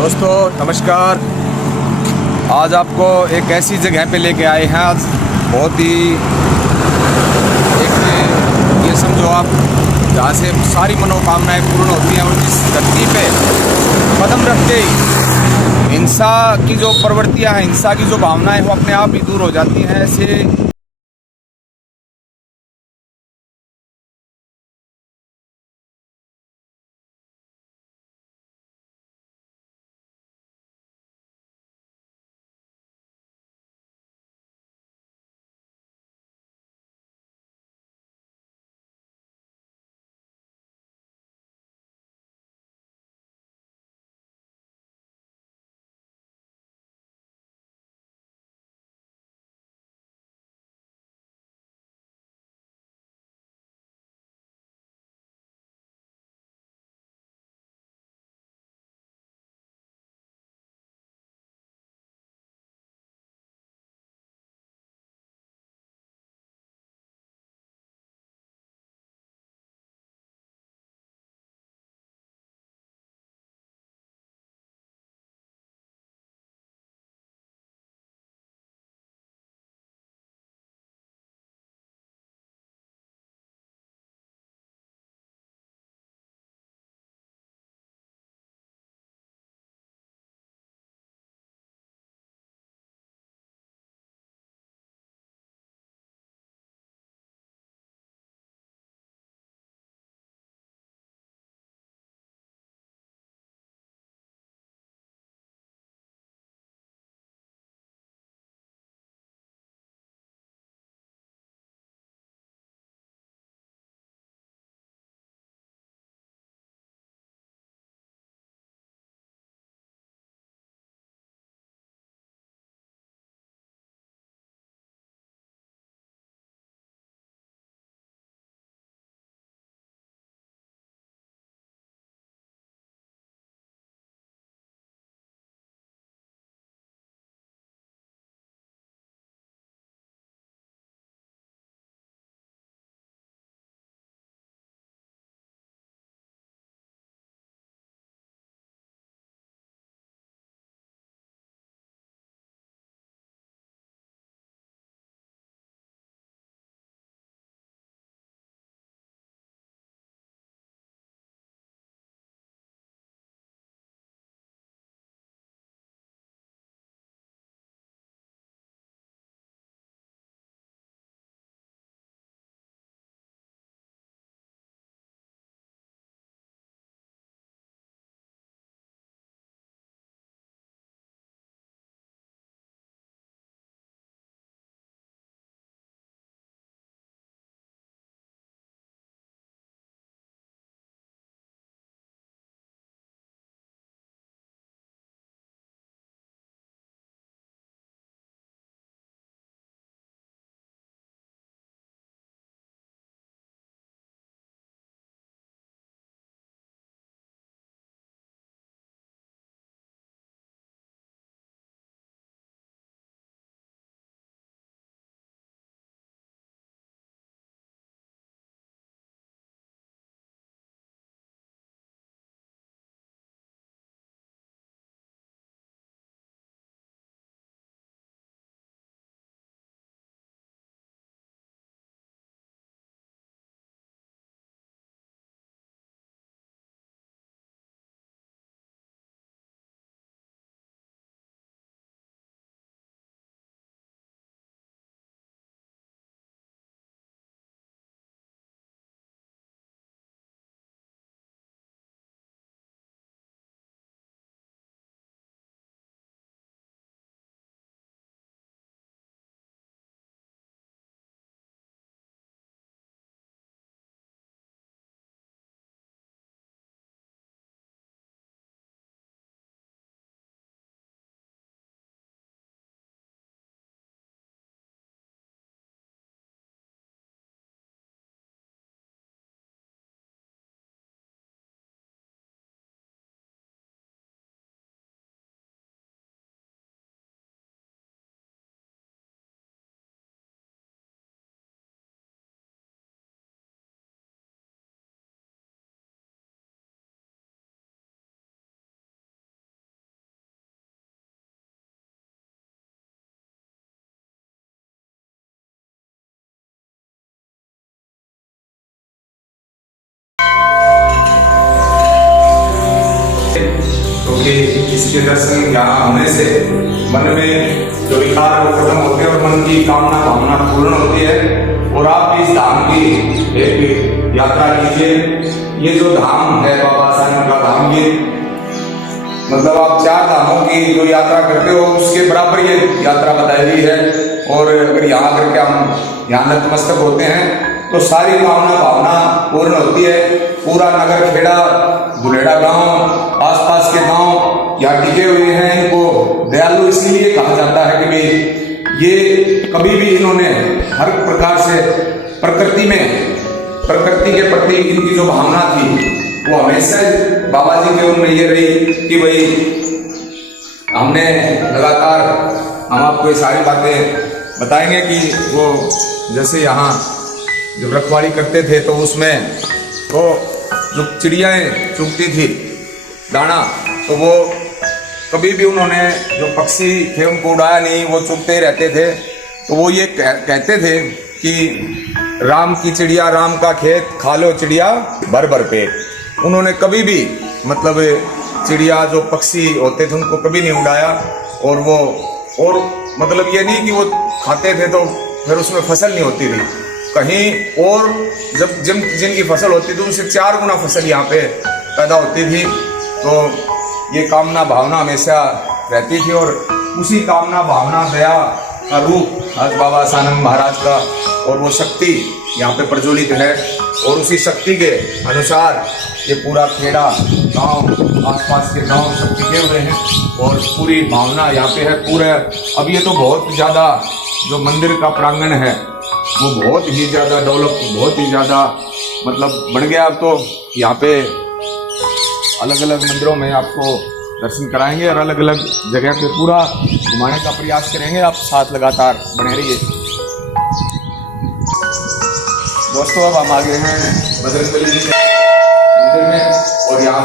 दोस्तों नमस्कार। आज आपको एक ऐसी जगह पे लेके आए हैं। आज बहुत ही एक ये समझो आप, जहाँ से सारी मनोकामनाएं पूर्ण होती हैं और जिस धरती पे कदम रखते ही हिंसा की जो प्रवृत्तियां हैं, हिंसा की जो भावनाएं, वो अपने आप ही दूर हो जाती हैं। ऐसे क्योंकि इसके दर्शन यहाँ होने से मन में जो विकार वो खत्म होते हैं और मन की कामना भावना पूर्ण होती है। और आप भी इस धाम की एक यात्रा कीजिए। ये जो धाम है बाबा साहब का धाम, ये मतलब आप 4 धामों की जो यात्रा करते हो उसके बराबर ये यात्रा बताई गई है। और अगर यहाँ करके हम यहाँ नतमस्तक होते हैं तो सारी कामना भावना पूर्ण होती है। पूरा नगर खेड़ा बुलेड़ा गांव आसपास के गांव यहाँ टिके हुए हैं, इनको दयालु इसलिए कहा जाता है कि भाई ये कभी भी इन्होंने हर प्रकार से प्रकृति के प्रति इनकी जो भावना थी वो हमेशा बाबा जी के उनमें ये रही कि भाई हमने लगातार हम आपको ये सारी बातें बताएंगे कि वो जैसे यहाँ जब रखवाली करते थे तो उसमें वो जो चिड़ियाएँ चुगती थी दाना, तो वो कभी भी उन्होंने जो पक्षी थे उनको उड़ाया नहीं, वो चुगते ही रहते थे। तो वो ये कहते थे कि राम की चिड़िया राम का खेत खा लो चिड़िया भर भर पेट। उन्होंने कभी भी मतलब चिड़िया जो पक्षी होते थे उनको कभी नहीं उड़ाया। और मतलब ये नहीं कि वो खाते थे तो फिर उसमें फसल नहीं होती थी कहीं, और जब जिनकी फसल होती थी उनसे 4 गुना फसल यहाँ पे पैदा होती थी। तो ये कामना भावना हमेशा रहती थी और उसी कामना भावना दया का रूप आज बाबा सानंद महाराज का और वो शक्ति यहाँ पे प्रज्वलित है। और उसी शक्ति के अनुसार ये पूरा खेड़ा गांव आसपास के गांव सब टिके हुए हैं और पूरी भावना यहाँ पे है पूरे। अब ये तो बहुत ज़्यादा जो मंदिर का प्रांगण है वो बहुत ही ज़्यादा डेवलप, बहुत ही ज़्यादा मतलब बढ़ गया। अब तो यहाँ पे अलग अलग मंदिरों में आपको दर्शन कराएंगे और अलग अलग जगह पे पूरा घुमाने का प्रयास करेंगे। आप साथ लगातार बने रहिए। दोस्तों अब हम आगे हैं बजरंगबली जी के मंदिर में और यहाँ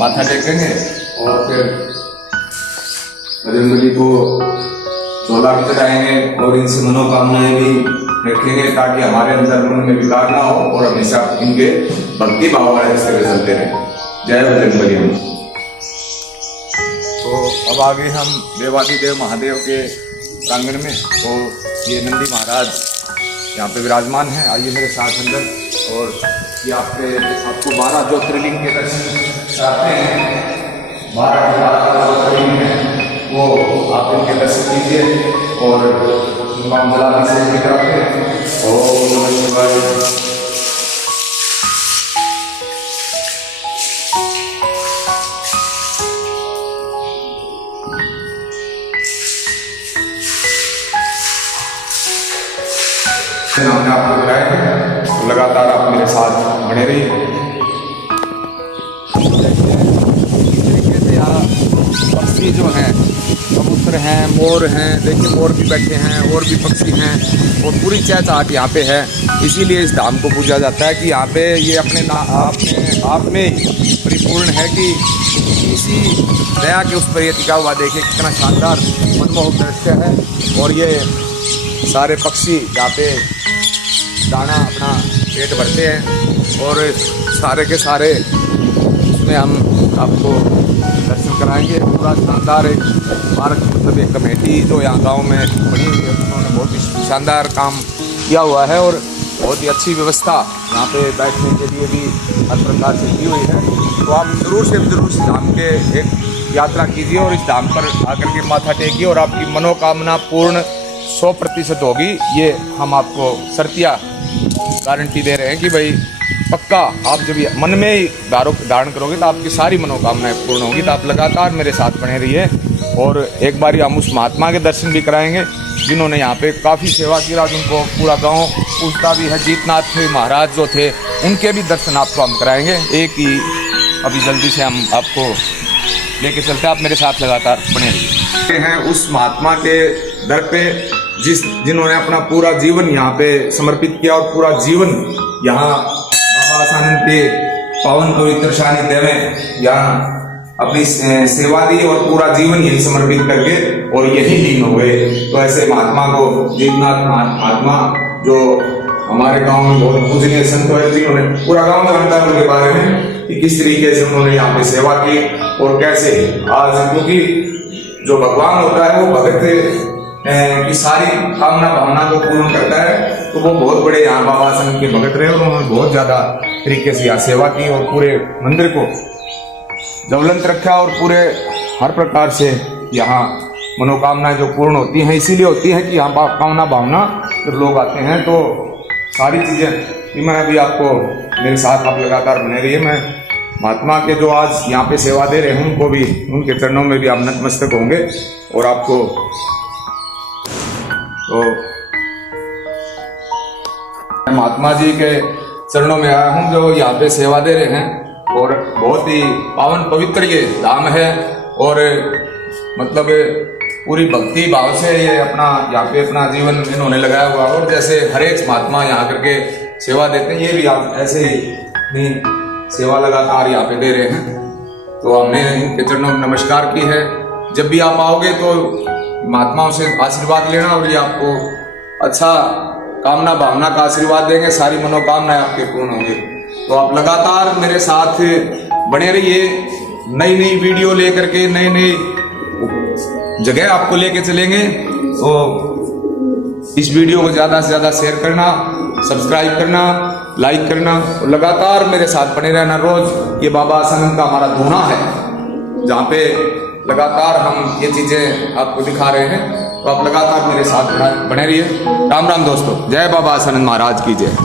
माथा टेकेंगे और फिर बजरंगबली को चोला भी चढ़ाएंगे और इनसे मनोकामनाएं भी रखेंगे ताकि हमारे अंदर मन में विकार ना हो और हमेशा इनके भक्ति भाव वाले रास्ते पे चलते रहें। जय बजरंगबली। तो अब आगे हम देवाधिदेव महादेव के प्रांगण में, तो ये नंदी महाराज यहाँ पे विराजमान हैं। आइए मेरे साथ अंदर और ये आपको 12 ज्योतिर्लिंग के दर्शन चाहते हैं। 12 ज्योतिर्लिंग हैं वो आप इनके दर्शन कीजिए और हम जलाने से भी कराते हैं। ओम नमः शिवाय। हमने आपको दिखाए हैं तो लगातार आप मेरे साथ बने रहिए। यहाँ पक्षी जो हैं कबूतर हैं, मोर हैं, देखिए मोर भी बैठे हैं और भी पक्षी हैं और पूरी चहचहाट यहाँ पे है। इसीलिए इस धाम को पूजा जाता है कि यहाँ पे ये अपने आप में परिपूर्ण है कि इसी दया के उस पर ये टिका हुआ। देखिए कितना शानदार मनमोहक दृश्य है। और ये सारे पक्षी यहाँ पे दाना अपना पेट भरते हैं और सारे के सारे इसमें हम आपको दर्शन कराएंगे। पूरा शानदार एक पार्क मतलब एक कमेटी जो यहाँ गांव में बनी हुई है उन्होंने बहुत ही शानदार काम किया हुआ है और बहुत ही अच्छी व्यवस्था यहाँ पे बैठने के लिए भी हर प्रकार से की हुई है। तो आप ज़रूर से ज़रूर इस धाम के एक यात्रा कीजिए और इस धाम पर आकर के माथा टेकिए और आपकी मनोकामना पूर्ण 100% होगी। ये हम आपको शर्तिया गारंटी दे रहे हैं कि भाई पक्का आप जब मन में ही धारण करोगे तो आपकी सारी मनोकामनाएं पूर्ण होगी। तो आप लगातार मेरे साथ बने रहिए और एक बार हम उस महात्मा के दर्शन भी कराएंगे जिन्होंने यहाँ पे काफ़ी सेवा की। आज उनको पूरा गांव पूछता भी है। जीतनाथ महाराज जो थे उनके भी दर्शन आपको हम कराएंगे। एक ही अभी जल्दी से हम आपको लेके चलते हैं। आप मेरे साथ लगातार बने रहिए। हैं उस महात्मा के दर पे जिन्होंने अपना पूरा जीवन यहाँ पे समर्पित किया और पूरा जीवन यहाँ बाबा सानंद के पावन पवित्र सानिध्य में यहाँ अपनी सेवा दी और पूरा जीवन यही समर्पित करके और यही लीन हो गए। तो ऐसे महात्मा को जीवनाथ महात्मा जो हमारे गांव में बहुत पूजनीय संत है, जिन्होंने पूरा गांव जानता है उनके बारे में। कि किस तरीके से उन्होंने यहाँ पे सेवा की और कैसे आज, क्योंकि जो भगवान होता है वो भगत की सारी कामना भावना को पूर्ण करता है। तो वो बहुत बड़े यहाँ बाबा संघ के भगत रहे और उन्होंने बहुत ज्यादा तरीके से यहाँ सेवा की और पूरे मंदिर को ज्वलंत रखा और पूरे हर प्रकार से यहाँ मनोकामनाएं जो पूर्ण होती हैं, इसीलिए होती हैं कि यहाँ कामना भावना जब लोग आते हैं तो सारी चीजें। मैं अभी आपको मेरे साथ आप लगातार बने रहिए। मैं महात्मा के जो आज यहाँ पे सेवा दे रहे हैं उनको भी, उनके चरणों में भी आप नतमस्तक होंगे और आपको तो मैं महात्मा जी के चरणों में आया हूँ जो यहाँ पे सेवा दे रहे हैं और बहुत ही पावन पवित्र ये धाम है और मतलब पूरी भक्ति भाव से ये अपना यहाँ पे अपना जीवन इन्होंने लगाया हुआ। और जैसे हर एक महात्मा यहाँ करके सेवा देते हैं, ये भी आप ऐसे ही सेवा लगातार यहाँ पे दे रहे हैं। तो हमने इनके चरणों में नमस्कार की है। जब भी आप आओगे तो महात्माओं से आशीर्वाद लेना और ये आपको अच्छा कामना भावना का आशीर्वाद देंगे, सारी मनोकामनाएं आपके पूर्ण होंगी। तो आप लगातार मेरे साथ बने रहिए, नई नई वीडियो लेकर के नई नई जगह आपको लेके चलेंगे। तो इस वीडियो को ज्यादा से ज्यादा शेयर करना, सब्सक्राइब करना, लाइक करना और लगातार मेरे साथ बने रहना। रोज ये बाबा संगम का हमारा धूना है जहाँ पे लगातार हम ये चीजें आपको दिखा रहे हैं। तो आप लगातार मेरे साथ बने रहिए। राम राम दोस्तों, जय बाबा आसानंद महाराज की जय।